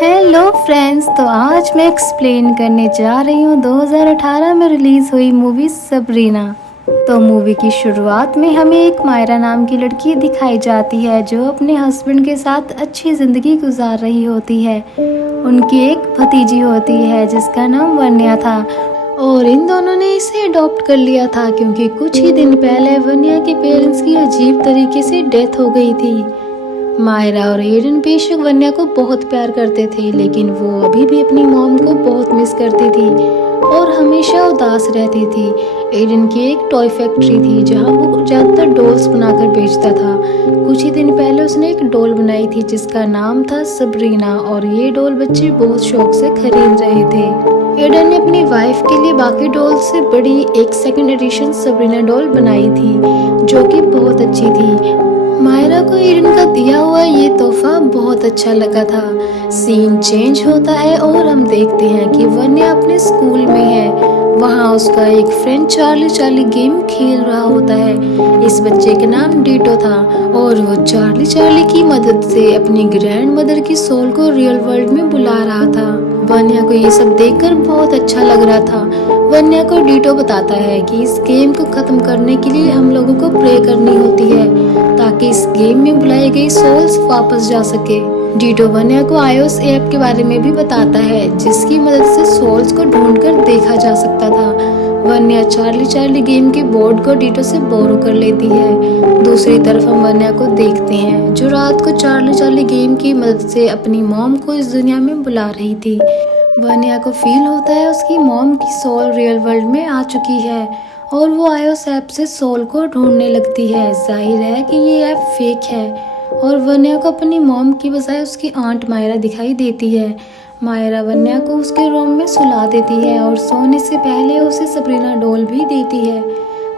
Hello friends, तो आज मैं एक्सप्लेन करने जा रही हूँ 2018 में रिलीज़ हुई मूवी सबरीना। तो मूवी की शुरुआत में हमें एक मायरा नाम की लड़की दिखाई जाती है जो अपने हस्बैंड के साथ अच्छी ज़िंदगी गुजार रही होती है। उनकी एक भतीजी होती है जिसका नाम वन्या था और इन दोनों ने इसे अडॉप्ट कर लिया था क्योंकि कुछ ही दिन पहले वन्या के पेरेंट्स की अजीब तरीके से डेथ हो गई थी। मायरा और एडन बेशक वन्या को बहुत प्यार करते थे, लेकिन वो अभी भी अपनी मॉम को बहुत मिस करती थी और हमेशा उदास रहती थी। एडन की एक टॉय फैक्ट्री थी जहां वो ज़्यादातर डॉल्स बनाकर बेचता था। कुछ ही दिन पहले उसने एक डॉल बनाई थी जिसका नाम था सबरीना और ये डॉल बच्चे बहुत शौक से खरीद रहे थे। एडन ने अपनी वाइफ के लिए बाकी डॉल से बड़ी एक सेकंड एडिशन सबरीना डॉल बनाई थी जो कि बहुत अच्छी थी। मायरा को एडन का दिया हुआ ये तोहफा बहुत अच्छा लगा था। सीन चेंज होता है और हम देखते हैं कि वन्या अपने स्कूल में है। वहाँ उसका एक फ्रेंड चार्ली गेम खेल रहा होता है। इस बच्चे का नाम डीटो था और वो चार्ली की मदद से अपनी ग्रैंड मदर की सोल को रियल वर्ल्ड में बुला रहा था। वन्या को ये सब देखकर बहुत अच्छा लग रहा था। वन्या को डीटो बताता है कि इस गेम को खत्म करने के लिए हम लोगों को प्रे करनी होती है ताकि इस गेम में बुलाई गई सोल्स वापस जा सके। डीटो वन्या को iOS ऐप के बारे में भी बताता है जिसकी मदद से सोल्स को ढूंढकर देखा जा सकता था। वन्या चार्ली गेम के बोर्ड को डीटो से बोरो कर लेती है। दूसरी तरफ हम वन्या को देखते हैं जो रात को चार्ली गेम की मदद से अपनी मॉम को इस दुनिया में बुला रही थी। वन्या को फील होता है उसकी मॉम की सोल रियल वर्ल्ड में आ चुकी है और वो iOS ऐप से सोल को ढूंढने लगती है। जाहिर है कि ये ऐप फेक है और वन्या को अपनी मॉम की बजाय उसकी आंट मायरा दिखाई देती है। मायरा वन्या को उसके रूम में सुला देती है और सोने से पहले उसे सबरीना डॉल भी देती है।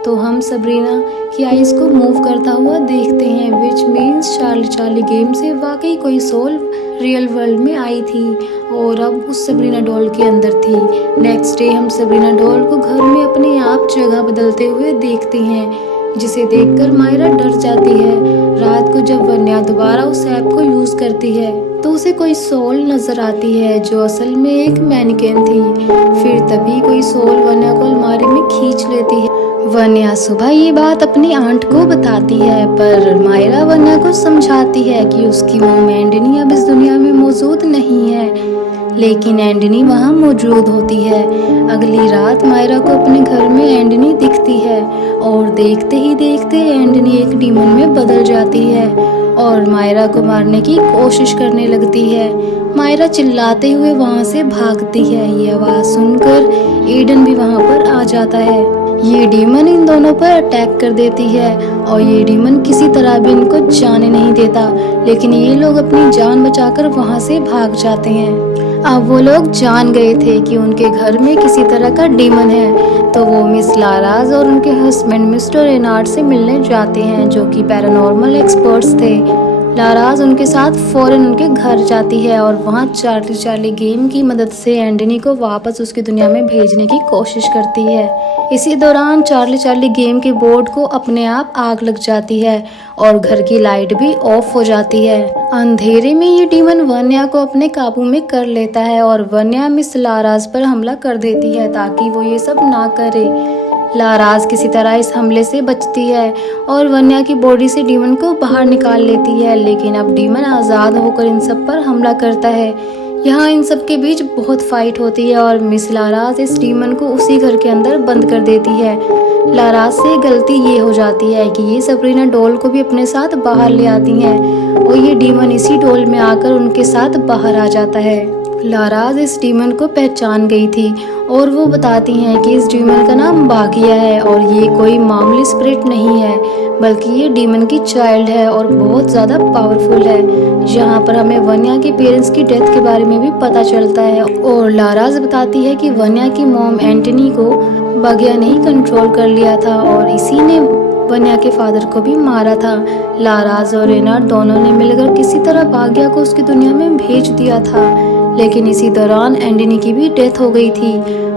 तो हम सबरीना की आइज़ को मूव करता हुआ देखते हैं विच मीन्स चार्ली गेम से वाकई कोई सोल रियल वर्ल्ड में आई थी और अब उस सबरीना डॉल के अंदर थी। नेक्स्ट डे हम सबरीना डॉल को घर में अपने आप जगह बदलते हुए देखते हैं जिसे देखकर मायरा डर जाती है। रात को जब वन्या दोबारा उस ऐप को यूज करती है तो उसे कोई सोल नजर आती है जो असल में एक मैनिकेन थी। फिर तभी कोई सोल वन्या को अलमारी में खींच लेती है। वन्या सुबह ये बात अपनी आंट को बताती है पर मायरा वन्या को समझाती है कि उसकी मॉम एंडनी अब इस दुनिया में मौजूद नहीं है, लेकिन एंडनी वहाँ मौजूद होती है। अगली रात मायरा को अपने घर में एंडनी दिखती है और देखते ही देखते एंडनी एक डीमन में बदल जाती है और मायरा को मारने की कोशिश करने लगती है। मायरा चिल्लाते हुए वहाँ से भागती है। ये आवाज़ सुनकर एडन भी वहाँ पर आ जाता है। ये डीमन इन दोनों पर अटैक कर देती है और ये डीमन किसी तरह भी इनको जाने नहीं देता, लेकिन ये लोग अपनी जान बचाकर वहाँ से भाग जाते हैं। अब वो लोग जान गए थे कि उनके घर में किसी तरह का डीमन है, तो वो मिस लाराज और उनके हस्बैंड मिस्टर रेनार्ड से मिलने जाते हैं जो कि पैरानॉर्मल एक्सपर्ट्स थे। लाराज उनके साथ फौरन उनके घर जाती है और वहाँ चार्ली गेम की मदद से एंडनी को वापस उसकी दुनिया में भेजने की कोशिश करती है। इसी दौरान चार्ली गेम के बोर्ड को अपने आप आग लग जाती है और घर की लाइट भी ऑफ हो जाती है। अंधेरे में ये डीमन वन्या को अपने काबू में कर लेता है और वन्या मिस लाराज पर हमला कर देती है ताकि वो ये सब ना करे। लाराज किसी तरह इस हमले से बचती है और वन्या की बॉडी से डीमन को बाहर निकाल लेती है, लेकिन अब डीमन आज़ाद होकर इन सब पर हमला करता है। यहाँ इन सब के बीच बहुत फाइट होती है और मिस लाराज इस डीमन को उसी घर के अंदर बंद कर देती है। लाराज से गलती ये हो जाती है कि ये सबरीना डॉल को भी अपने साथ बाहर ले आती हैं और ये डीमन इसी डॉल में आकर उनके साथ बाहर आ जाता है। लाराज इस डीमन को पहचान गई थी और वो बताती हैं कि इस डीमन का नाम बागिया है और ये कोई मामूली स्पिरिट नहीं है बल्कि ये डीमन की चाइल्ड है और बहुत ज़्यादा पावरफुल है। यहाँ पर हमें वन्या के पेरेंट्स की डेथ के बारे में भी पता चलता है और लाराज बताती है कि वन्या की मॉम एंटनी को बागिया ने ही कंट्रोल कर लिया था और इसी ने वन्या के फादर को भी मारा था। लाराज और रेनार्ड दोनों ने मिलकर किसी तरह बागिया को उसकी दुनिया में भेज दिया था, लेकिन इसी दौरान एंडनी की भी डेथ हो गई थी।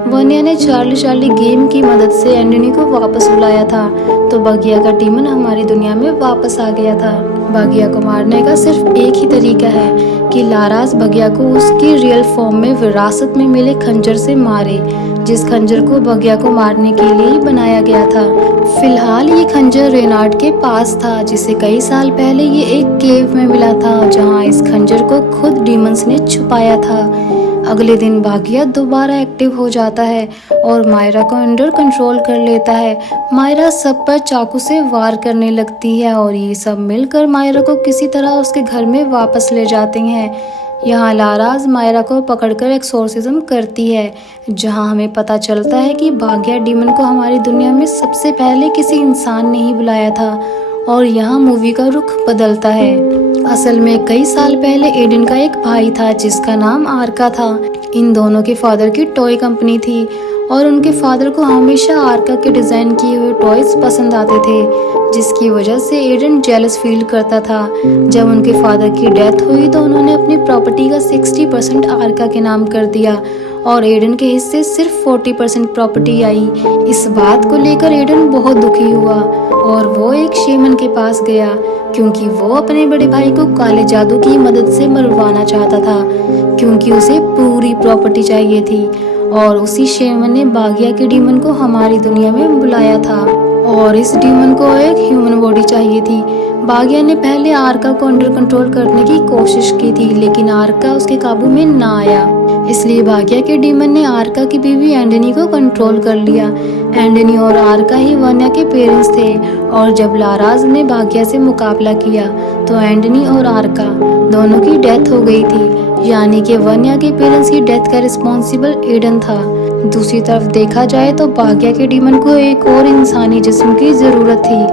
वन्या ने चार्ली गेम की मदद से एंडनी को वापस बुलाया था, तो बागिया का डीमन हमारी दुनिया में वापस आ गया था। बागिया को मारने का सिर्फ एक ही तरीका है कि लाराज बगिया को उसकी रियल फॉर्म में विरासत में मिले खंजर से मारे, जिस खंजर को बगिया को मारने के लिए ही बनाया गया था। फिलहाल ये खंजर रेनार्ड के पास था, जिसे कई साल पहले ये एक केव में मिला था, जहां इस खंजर को खुद डीमंस ने छुपाया था। अगले दिन बगिया दोबारा एक्टिव हो जाता है और मायरा को अंडर कंट्रोल कर लेता है। मायरा सब पर चाकू से वार करने लगती है और ये सब मिलकर मायरा को किसी तरह उसके घर में वापस ले जाते हैं। यहाँ लाराज मायरा को पकड़कर एक्सोर्सिज्म करती है, जहाँ हमें पता चलता है कि बगिया डीमन को हमारी दुनिया में सबसे पहले किसी इंसान ने ही बुलाया था। और यहाँ मूवी का रुख बदलता है। असल में कई साल पहले एडन का एक भाई था जिसका नाम आर्का था। इन दोनों के फादर की टॉय कंपनी थी और उनके फादर को हमेशा आर्का के डिज़ाइन किए हुए टॉयज पसंद आते थे, जिसकी वजह से एडन जेलस फील करता था। जब उनके फादर की डेथ हुई तो उन्होंने अपनी प्रॉपर्टी का 60% आर्का के नाम कर दिया और एडन के हिस्से सिर्फ 40% प्रॉपर्टी आई। इस बात को लेकर एडन बहुत दुखी हुआ और वो एक शेमन के पास गया, क्योंकि वो अपने बड़े भाई को काले जादू की मदद से मरवाना चाहता था, क्योंकि उसे पूरी प्रॉपर्टी चाहिए थी। और उसी शेमन ने बगिया के डीमन को हमारी दुनिया में बुलाया था और इस डीमन को एक ह्यूमन बॉडी चाहिए थी। बगिया ने पहले आर्का को अंडर कंट्रोल करने की कोशिश की थी, लेकिन आर्का उसके काबू में ना आया। इसलिए बगिया के डीमन ने आर्का की बीवी एंडनी को कंट्रोल कर लिया। एंडनी और आर्का ही वन्या के पेरेंट्स थे और जब लाराज ने बगिया से मुकाबला किया तो एंडनी और आर्का दोनों की डेथ हो गई थी, यानी कि वन्या के पेरेंट्स की डेथ का रिस्पॉन्सिबल एडन था। दूसरी तरफ देखा जाए तो बगिया के डीमन को एक और इंसानी जिस्म की ज़रूरत थी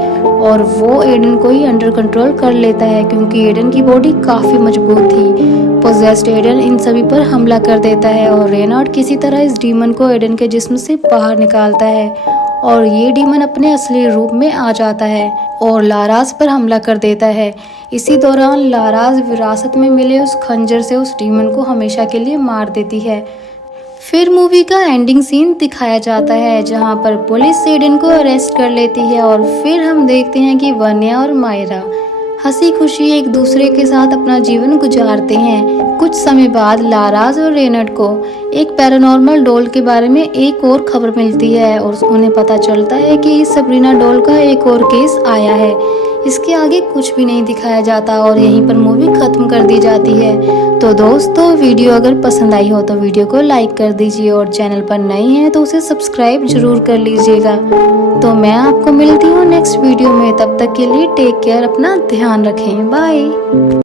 और वो एडन को ही अंडर कंट्रोल कर लेता है, क्योंकि एडन की बॉडी काफ़ी मजबूत थी। पोजेस्ड एडन इन सभी पर हमला कर देता है और रेनार्ड किसी तरह इस डीमन को एडन के जिस्म से बाहर निकालता है और ये डीमन अपने असली रूप में आ जाता है और लाराज पर हमला कर देता है। इसी दौरान लाराज विरासत में मिले उस खंजर से उस डीमन को हमेशा के लिए मार देती है। फिर मूवी का एंडिंग सीन दिखाया जाता है, जहां पर पुलिस एडन को अरेस्ट कर लेती है और फिर हम देखते हैं कि वन्या और मायरा हंसी खुशी एक दूसरे के साथ अपना जीवन गुजारते हैं। कुछ समय बाद लाराज और रेनार्ड को एक पैरानॉर्मल डॉल के बारे में एक और खबर मिलती है और उन्हें पता चलता है कि इस सबरीना डॉल का एक और केस आया है। इसके आगे कुछ भी नहीं दिखाया जाता और यहीं पर मूवी खत्म कर दी जाती है। तो दोस्तों, वीडियो अगर पसंद आई हो तो वीडियो को लाइक कर दीजिए और चैनल पर नए हैं तो उसे सब्सक्राइब जरूर कर लीजिएगा। तो मैं आपको मिलती हूँ नेक्स्ट वीडियो में, तब तक के लिए टेक केयर, अपना ध्यान रखें, बाय।